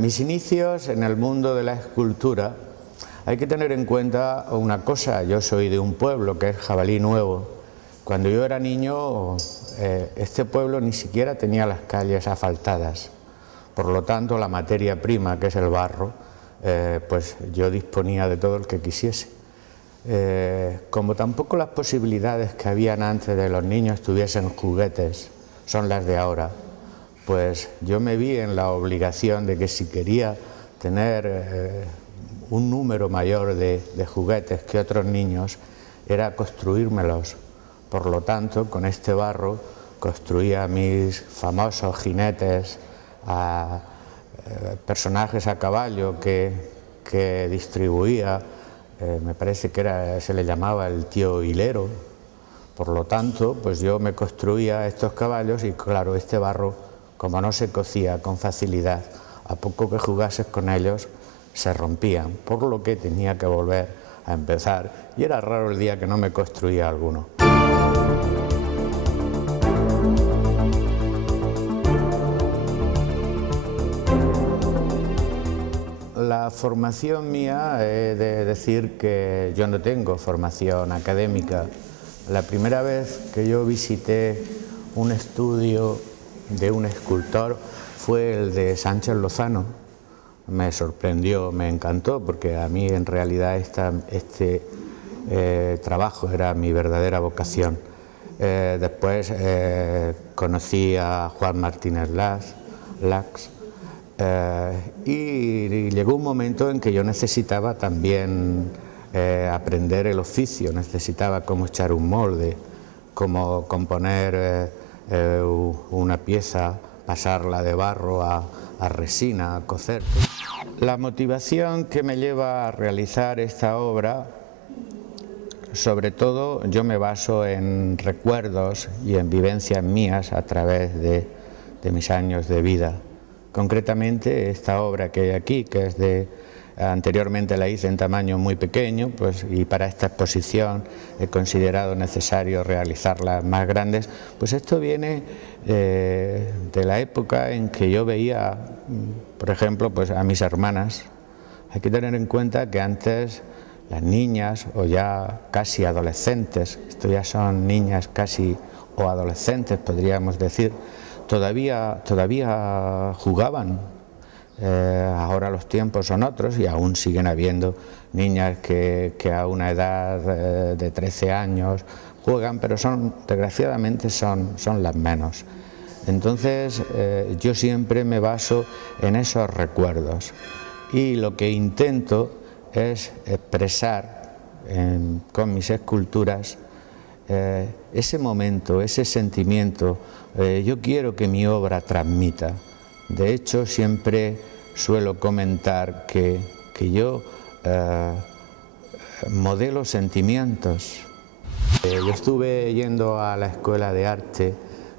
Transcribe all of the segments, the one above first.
mis inicios en el mundo de la escultura, hay que tener en cuenta una cosa. Yo soy de un pueblo que es Jabalí Nuevo. Cuando yo era niño, este pueblo ni siquiera tenía las calles asfaltadas. Por lo tanto, la materia prima, que es el barro, pues yo disponía de todo el que quisiese. Como tampoco las posibilidades que habían antes de los niños tuviesen juguetes son las de ahora, pues yo me vi en la obligación de que si quería tener un número mayor de juguetes que otros niños, era construírmelos. Por lo tanto, con este barro construía mis famosos jinetes, personajes a caballo que distribuía, me parece que se le llamaba el tío hilero. Por lo tanto, pues yo me construía estos caballos y claro, este barro, como no se cocía con facilidad, a poco que jugases con ellos, se rompían, por lo que tenía que volver a empezar, y era raro el día que no me construía alguno. La formación mía, he de decir que yo no tengo formación académica. La primera vez que yo visité un estudio de un escultor fue el de Sánchez Lozano. Me sorprendió, me encantó, porque a mí en realidad este trabajo era mi verdadera vocación. Después conocí a Juan Martínez Lax, y llegó un momento en que yo necesitaba también aprender el oficio, necesitaba cómo echar un molde, cómo componer una pieza, pasarla de barro a resina, a cocer. La motivación que me lleva a realizar esta obra, sobre todo yo me baso en recuerdos y en vivencias mías a través de mis años de vida. Concretamente esta obra que hay aquí, que es anteriormente la hice en tamaño muy pequeño, pues, y para esta exposición he considerado necesario realizarlas más grandes. Pues esto viene de la época en que yo veía, por ejemplo, pues a mis hermanas. Hay que tener en cuenta que antes las niñas, o ya casi adolescentes, esto ya son niñas casi o adolescentes podríamos decir, todavía jugaban. Ahora los tiempos son otros y aún siguen habiendo niñas que a una edad de 13 años juegan, pero desgraciadamente son las menos. Entonces yo siempre me baso en esos recuerdos y lo que intento es expresar con mis esculturas ese momento, ese sentimiento. Yo quiero que mi obra transmita. De hecho, siempre suelo comentar que yo modelo sentimientos. Yo estuve yendo a la Escuela de Arte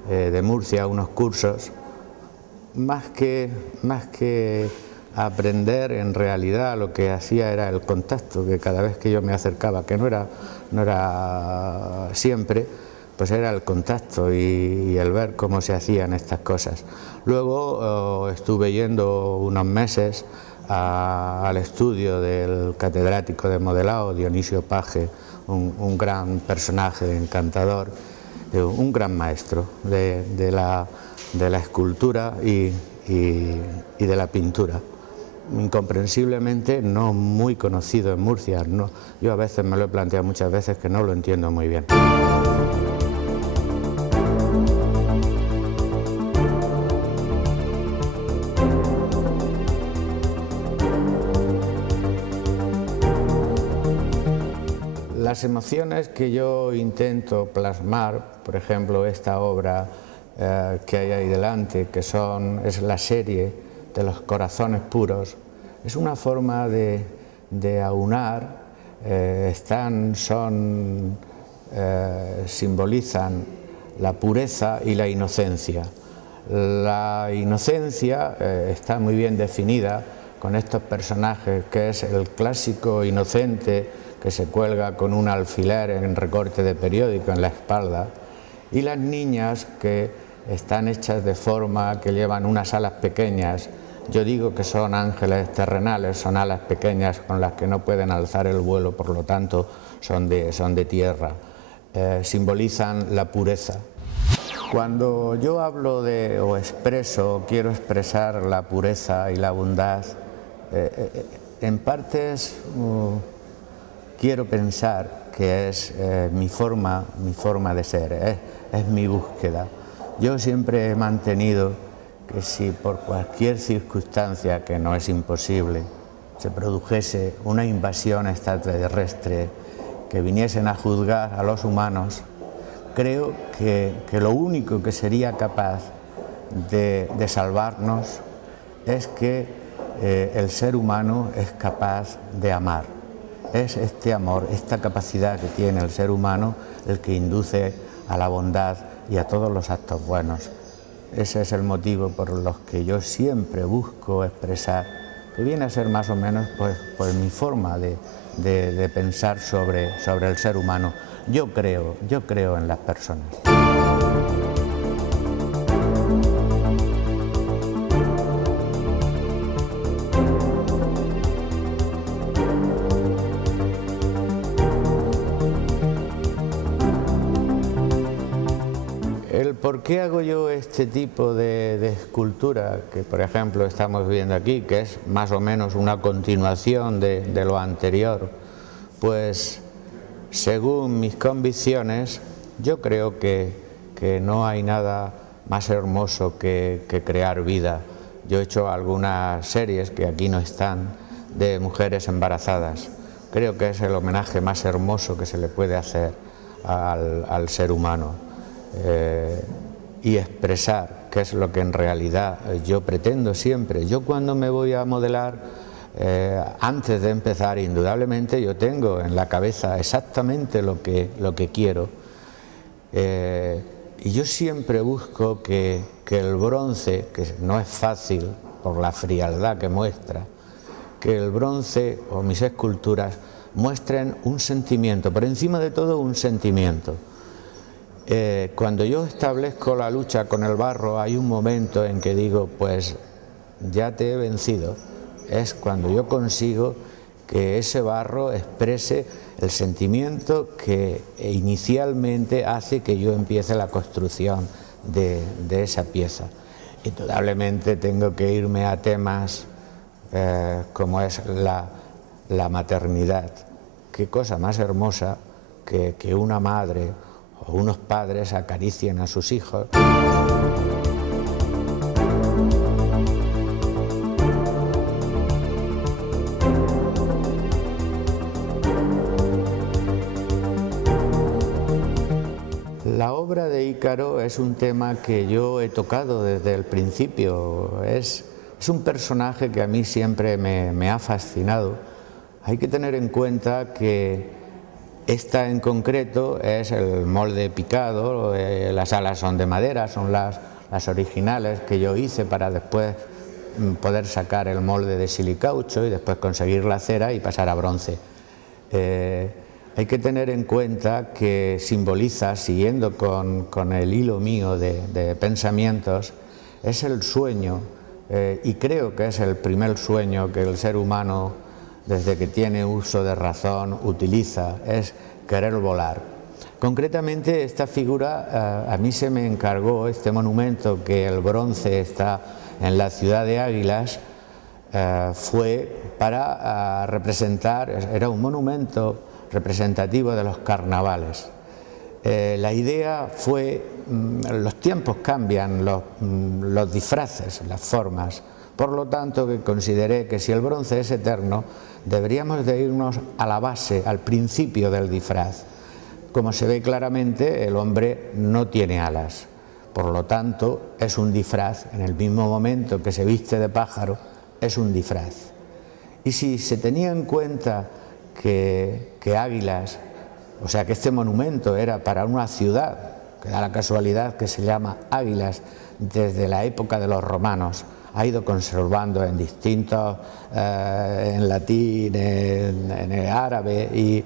de Murcia a unos cursos, más que aprender, en realidad lo que hacía era el contacto, que cada vez que yo me acercaba, que no era siempre, pues era el contacto y el ver cómo se hacían estas cosas. Luego estuve yendo unos meses al estudio del catedrático de modelado, Dionisio Page, un gran personaje encantador, un gran maestro de la escultura y de la pintura. Incomprensiblemente no muy conocido en Murcia. Yo a veces me lo he planteado muchas veces que no lo entiendo muy bien. Las emociones que yo intento plasmar, por ejemplo esta obra que hay ahí delante, que es la serie de los corazones puros, es una forma de aunar, simbolizan la pureza y la inocencia. La inocencia está muy bien definida con estos personajes, que es el clásico inocente que se cuelga con un alfiler en recorte de periódico en la espalda, y las niñas que están hechas de forma que llevan unas alas pequeñas Yo digo que son ángeles terrenales, son alas pequeñas con las que no pueden alzar el vuelo, por lo tanto son de tierra. Simbolizan la pureza. Cuando yo hablo de o expreso, quiero expresar la pureza y la bondad, en partes quiero pensar que es mi forma de ser, es mi búsqueda. Yo siempre he mantenido que si por cualquier circunstancia, que no es imposible, se produjese una invasión extraterrestre, que viniesen a juzgar a los humanos, creo que lo único que sería capaz de salvarnos es que el ser humano es capaz de amar. Es este amor, esta capacidad que tiene el ser humano el que induce a la bondad y a todos los actos buenos. Ese es el motivo por los que yo siempre busco expresar, que viene a ser más o menos pues mi forma de pensar sobre el ser humano. Yo creo en las personas. ¿Por qué hago yo este tipo de escultura que, por ejemplo, estamos viendo aquí, que es más o menos una continuación de lo anterior? Pues, según mis convicciones, yo creo que no hay nada más hermoso que crear vida. Yo he hecho algunas series, que aquí no están, de mujeres embarazadas. Creo que es el homenaje más hermoso que se le puede hacer al ser humano. Y expresar qué es lo que en realidad yo pretendo siempre. Yo cuando me voy a modelar, antes de empezar, indudablemente yo tengo en la cabeza exactamente lo que quiero, y yo siempre busco que el bronce, que no es fácil por la frialdad que muestra, que el bronce o mis esculturas muestren un sentimiento, por encima de todo un sentimiento. Cuando yo establezco la lucha con el barro, hay un momento en que digo, pues ya te he vencido. Es cuando yo consigo que ese barro exprese el sentimiento que inicialmente hace que yo empiece la construcción de esa pieza. Indudablemente tengo que irme a temas como es la maternidad. Qué cosa más hermosa que una madre o unos padres acaricien a sus hijos. La obra de Ícaro es un tema que yo he tocado desde el principio. Es un personaje que a mí siempre me ha fascinado. Hay que tener en cuenta que esta en concreto es el molde picado, las alas son de madera, son las originales que yo hice para después poder sacar el molde de silicaucho y después conseguir la cera y pasar a bronce. Hay que tener en cuenta que simboliza, siguiendo con el hilo mío de pensamientos, es el sueño, y creo que es el primer sueño que el ser humano, desde que tiene uso de razón, utiliza, es querer volar. Concretamente, esta figura, a mí se me encargó, este monumento, que el bronce está en la ciudad de Águilas, fue para representar, era un monumento representativo de los carnavales. La idea fue, los tiempos cambian, los disfraces, las formas, por lo tanto que consideré que si el bronce es eterno, deberíamos de irnos a la base, al principio del disfraz. Como se ve claramente, el hombre no tiene alas, por lo tanto es un disfraz, en el mismo momento que se viste de pájaro, es un disfraz. Y si se tenía en cuenta que Águilas, o sea que este monumento era para una ciudad, que da la casualidad que se llama Águilas desde la época de los romanos, ha ido conservando en distintos, en latín, en árabe y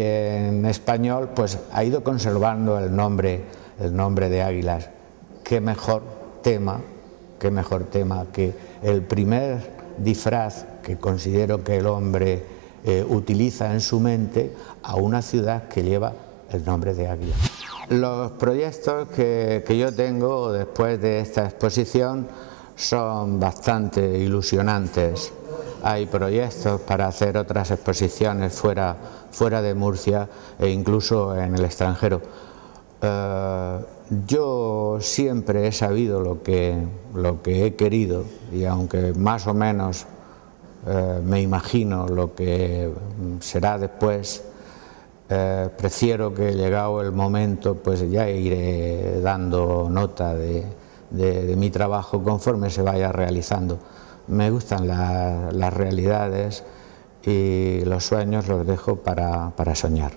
en español, pues ha ido conservando el nombre de Águilas. Qué mejor tema qué mejor tema que el primer disfraz que considero que el hombre utiliza en su mente a una ciudad que lleva el nombre de Águila. Los proyectos que yo tengo después de esta exposición son bastante ilusionantes. Hay proyectos para hacer otras exposiciones fuera de Murcia e incluso en el extranjero. Yo siempre he sabido lo que he querido, y aunque más o menos me imagino lo que será después, prefiero que, llegado el momento, pues ya iré dando nota de mi trabajo conforme se vaya realizando. Me gustan las realidades y los sueños los dejo para soñar.